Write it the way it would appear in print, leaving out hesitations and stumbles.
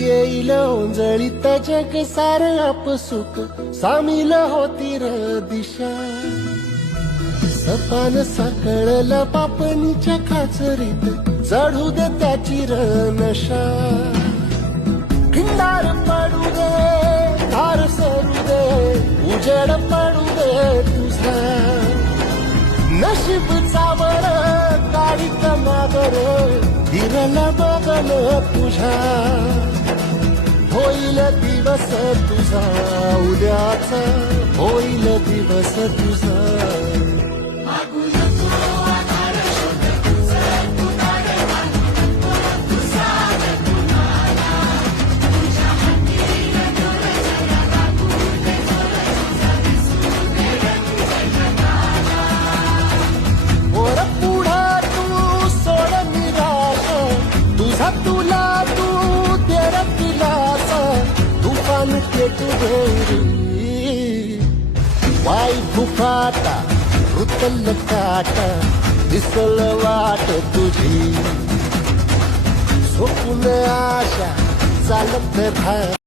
येईल ओंजळीत जग सार आपसुक सामील होती र दिशा सपान साकळला पापणीच्या खाचरीत चढू दे त्याची र नशा खिंडार पडू दे धार सरू दे उजेड पडू दे तुझा नशीब चावळ काळी कमावर हिरला बघन तुझ्या होईल दिवस तुझा उद्याचा होईल दिवस तुझा तुला तू तेरा दिलासा तुफान पेटू दे वाई भुफाटा रुतल काटा दिसल वाट तुझी स्वप्न आशा चालत राहा